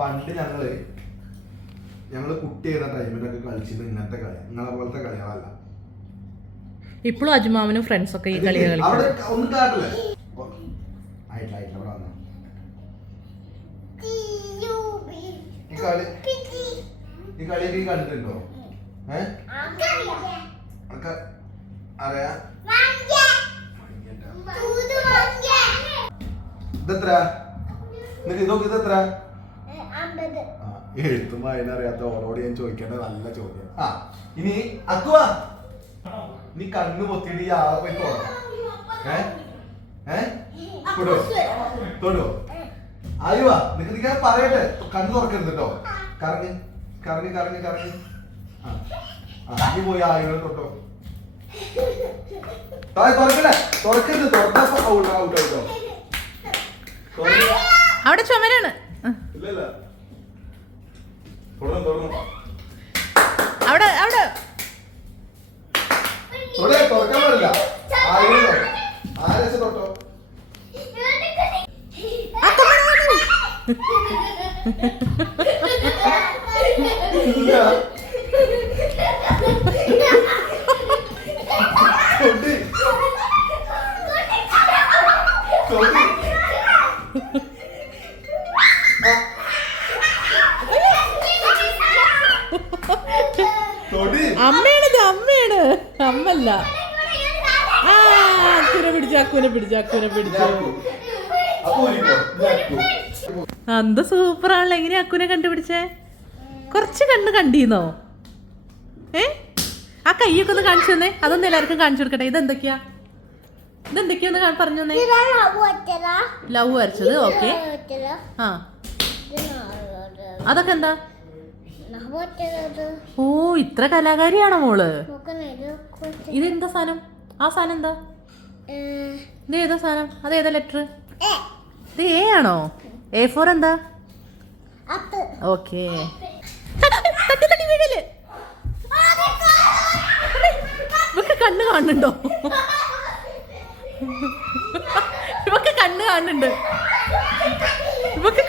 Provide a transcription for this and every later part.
പണ്ട് ഞങ്ങൾ ഞങ്ങൾ കുട്ടിയായിരുന്ന ടൈമിലൊക്കെ കളിച്ചിരുന്ന ഇന്നത്തെ കളി നിങ്ങളെ പോലത്തെ കളികളല്ല. ഇപ്പോഴും അജ്മാവിനും ഫ്രണ്ട്സ് ഒക്കെ ഈ കളികൾ അവിടെ കളിക്കും. ഒന്ന് കാട്ടില്ലേ? ആയിട്ടില്ല ആയിട്ടില്ല അവിടെ വന്നോ. ഈ കളി ഈ കളിയൊക്കെ ഈ കണ്ടിട്ടുണ്ടോ? അറിയാ? ഇതെത്ര എന്നിട്ട് ഇതൊക്കെ ഇതെത്ര എഴുത്തും വായന അറിയാത്ത ഓളോട് ഞാൻ ചോദിക്കേണ്ട നല്ല ചോദ്യം. ആ ഇനി അക്കുവാ നീ കണ്ണു പൊത്തിയിട്ട് ഈ ആളെ പോയി തൊടോ ഏ? ഏ? തൊടോ. തൊടോ. ആയുവാ നിനക്ക് നീ പറയട്ടെ. കണ്ണു തുറക്കരുത് കേട്ടോ കറങ്ങി കറങ്ങി കറങ്ങി കറങ്ങി. ആ നീ പോയി ആയുവിനെ തൊട്ടോ. താഴെ തുറക്കല്ലേ? തുറക്കരുത് തുറന്നാ ഔട്ട് ഔട്ട് ഔട്ടോ അവിടെ ചുമരാണ്. ഇല്ല. അവിടെ അവിടെ. തുറക്കാൻ പാടില്ല. ആരച്ച തൊട്ടോ? ആ, അമ്മയാണിത് അമ്മയാണ്. അമ്മല്ല. ആ അക്കുനെ പിടിച്ചു അക്കുനെ പിടിച്ചു അക്കുനെ പിടിച്ചു. അന്ത സൂപ്പർ ആണല്ലോ. സൂപ്പറാണല്ലോ എങ്ങനെയാ അക്കുനെ കണ്ടുപിടിച്ചേ? കുറച്ച് കണ്ണ് കണ്ടീന്നോ? ഏ? ആ കയ്യൊക്കെ ഒന്ന് കാണിച്ചു തന്നെ. അതൊന്നും എല്ലാവർക്കും കാണിച്ചു കൊടുക്കട്ടെ. ഇതെന്തൊക്കെയാ? ഇതെന്തൊക്കെയാന്ന് പറഞ്ഞു തന്നെ? ലവ് വരച്ചത് ഓക്കെ. ആ. അതൊക്കെ എന്താ? ഓ ഇത്ര കലാകാരിയാണോ മോൾ? ഇതെന്താ സാധനം? ആ സാധനം എന്താ? ഇത് ഏതാ സാധനം? അത് ഏതാ ലെറ്റർ ഇത് എ ആണോ? എ ഫോർ എന്താ? ഓക്കെ. കണ്ണ് കാണുന്നുണ്ടോ? ഇവക്ക് കണ്ണ് കാണുന്നുണ്ട്. ഇവക്ക്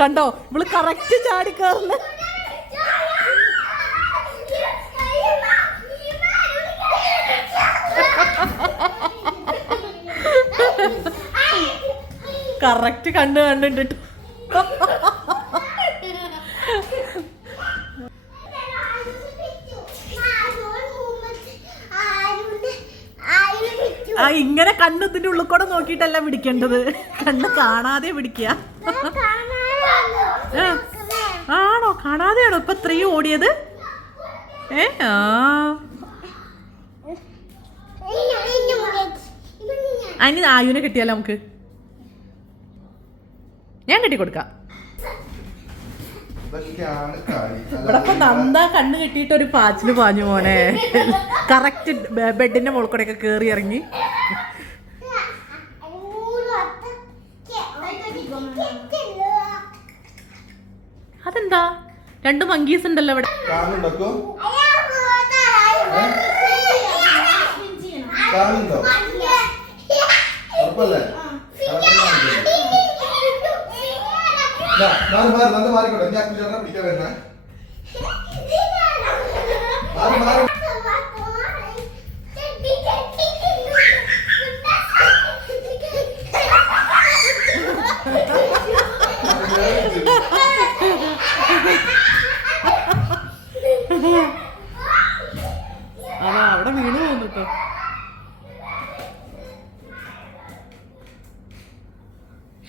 കണ്ടോ? ഇവൾ കറക്റ്റ് ചാടി കയറുന്നു കറക്റ്റ് കണ്ണ് കണ്ടിട്ട് ആ ഇങ്ങനെ കണ്ണ് ഇതിന്റെ ഉള്ളിൽ കൂടെ നോക്കിയിട്ടല്ല പിടിക്കേണ്ടത്. കണ്ണ് കാണാതെ പിടിക്കുക. ആണോ? കാണാതെയാണോ ഇപ്പൊ ഇത്രയും ഓടിയത്? ഏ ആ. അനി ആയുനെ കിട്ടിയാലോ നമുക്ക്? ഞാൻ കെട്ടി കൊടുക്കാം ഇതൊക്കെയാണ് കളി ഇവിടെ ഇപ്പൊ നന്ദ കണ്ണ് കെട്ടിയിട്ട് ഒരു പാച്ചിൽ പാഞ്ഞു മോനെ. കറക്റ്റ് ബെഡിന്റെ മുകളിൽ കൂടെ ഒക്കെ കേറി ഇറങ്ങി. അതെന്താ രണ്ട് മങ്കീസ് ഉണ്ടല്ലോ ഇവിടെ. മാറിക്കോട്ടെ. ഞാൻ പിടിക്കാൻ വരുന്നേ അതാ അവിടെ വീണ് പോകുന്നു കേട്ടോ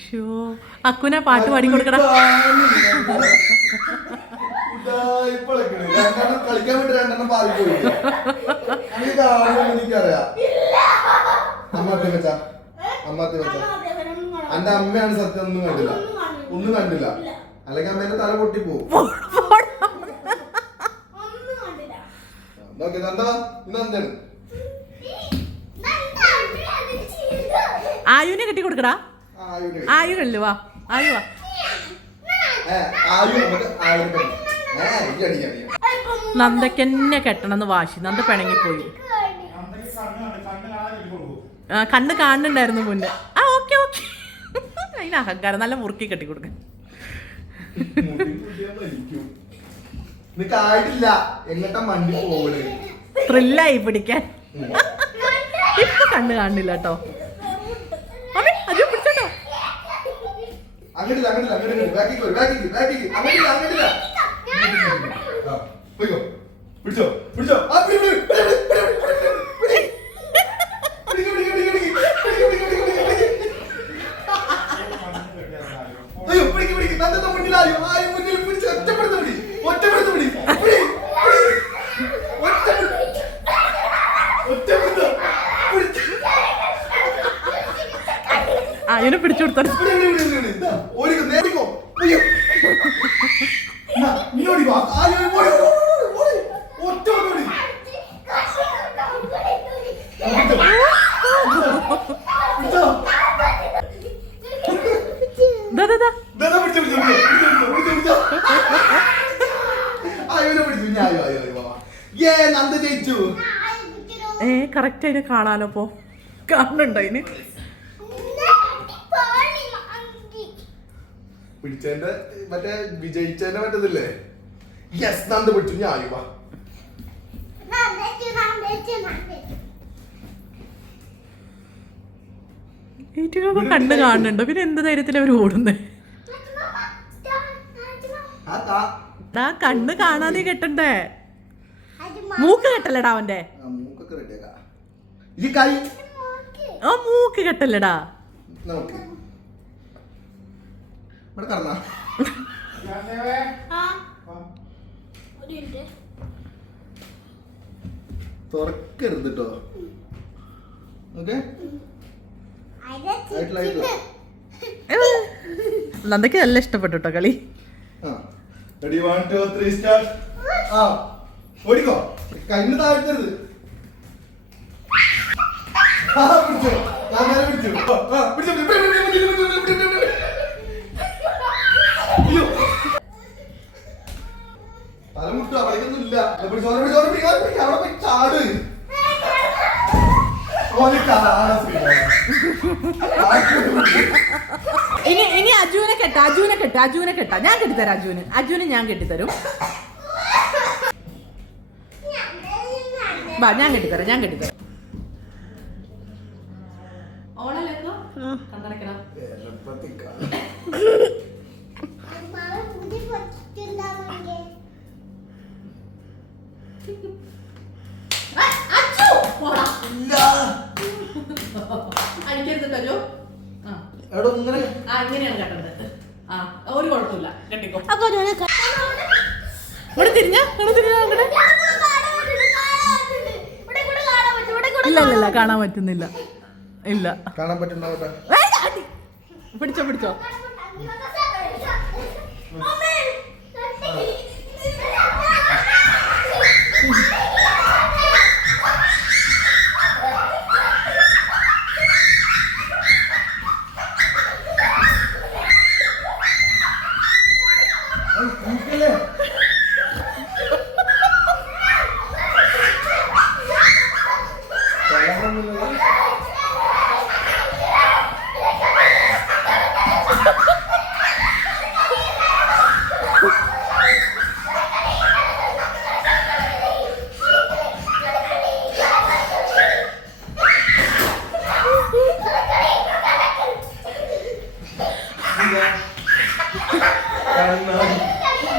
ഷോ അക്കുനെ പാട്ട് പാടി കൊടുക്കടാ കളിക്കാൻ വേണ്ടി രണ്ടെണ്ണം പാറിപ്പോയി എനിക്ക് കാണുമെന്ന് എനിക്കറിയാം അമ്മത്തെ വെച്ച അമ്മത്തെ വെച്ച എന്റെ അമ്മയാണ് സത്യം ഒന്നും കണ്ടില്ല ഒന്നും കണ്ടില്ല അല്ലെങ്കിൽ അമ്മേന്റെ തല പൊട്ടിപ്പോവും നോക്കി നന്ദ നന്ദൻ ആയുവിനെ കെട്ടി കൊടുക്കടാ. ആയു കല്ല് വാ. ആയു വാ. നന്ദക്കെന്നെ കെട്ടണമെന്ന് വാശി. നന്ദ പിണങ്ങിപ്പോയി. കണ്ണ് കാണുന്നുണ്ടായിരുന്നു മുന്നേ. ആ ഓക്കെ ഓക്കെ. അതിന് അഹങ്കാരം. നല്ല മുറുക്കി കെട്ടി കൊടുക്കാൻ നിനക്ക് ആയിട്ടില്ല. എങ്ങട്ടാ മണ്ടി പോകണേ ത്രില്ലായി പിടിക്കാൻ. ഇപ്പൊ കണ്ണ് കാണില്ല കേട്ടോ അങ്ങോട്ടില്ല അങ്ങോട്ടില്ല അങ്ങോട്ടില്ല ബാക്കിക്ക് ബാക്കിക്ക് ബാക്കിക്ക് അങ്ങോട്ടില്ല അങ്ങോട്ടില്ല ഏ, നന്ദ ജയിച്ചു. ഏ കറക്റ്റ് അതിനെ കാണാലോ പോ. കാണുന്നുണ്ടോ അതിന്? പിടിച്ചതിന്റെ മറ്റേ വിജയിച്ചതിന്റെ മറ്റേതില്ലേ? യെസ് നന്ദ പിടിച്ചു. ഞാൻ അയ്യോ, വാ. ഈറ്റുകൾക്ക് കണ്ണ് കാണുന്നുണ്ടോ? പിന്നെ എന്ത് ധൈര്യത്തിൽ അവർ ഓടുന്നേ? കണ്ണ് കാണാതെ കെട്ടണ്ടേ? മൂക്ക് കെട്ടല്ലടാ അവന്റെ. ആ, മൂക്കൊക്കെ റെഡിയാക്കാം ഇത് കൈ. ആ മൂക്ക് കെട്ടല്ലടാ. തുറക്കരുത് കേട്ടോ ഓക്കെ? നന്ദയ്ക്ക് നല്ല ഇഷ്ടപ്പെട്ടു കേട്ടോ കളി. ആ. Ready one two three start ആ ഓടിക്കോ. കൈന്ന് താഴ്ത്തരുത്. പിടിച്ചു. ഞാൻ അയ്യോ. തല പിടിച്ചോനെ പിടിച്ചോനെ അവിടെ ചാട് ഇനി ഇനി അജുവിനെ കെട്ട അജുവിനെ കെട്ട അജുവിനെ കെട്ട. ഞാൻ കെട്ടിത്തരാം അജുവിന്. അജുവിനെ ഞാൻ കെട്ടിത്തരും. വാ ഞാൻ കെട്ടിത്തരാം ഞാൻ കെട്ടിത്തരാം. അടിക്കരുതല്ലോ ആ. ഇങ്ങനെയാണ് കെട്ടേണ്ടത് ആ ഒരു കുഴപ്പമില്ല. കെട്ടിക്കോ. തിരിഞ്ഞ? തിരിഞ്ഞ? ഇല്ല ഇല്ല ഇല്ല കാണാൻ പറ്റുന്നില്ല. ഇല്ല. കാണാൻ പറ്റുന്ന. പിടിച്ചോ പിടിച്ചോ.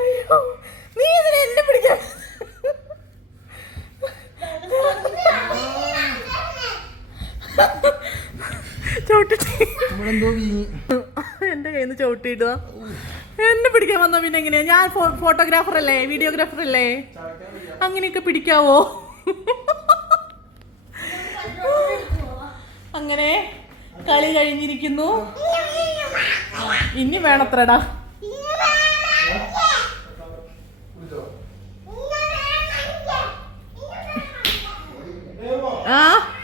അയ്യോ നീ ഇതിന് എന്നെ പിടിക്കാൻ എന്റെ കയ്യിൽ നിന്ന് ചവിട്ടിട്ട് എന്നെ പിടിക്കാൻ വന്നാ പിന്നെ എങ്ങനെയാ? ഞാൻ ഫോട്ടോഗ്രാഫർ അല്ലേ? വീഡിയോഗ്രാഫർ അല്ലേ? അങ്ങനെയൊക്കെ പിടിക്കാവോ? അങ്ങനെ കളി കഴിഞ്ഞിരിക്കുന്നു. ഇനി വേണത്രടാ. 啊？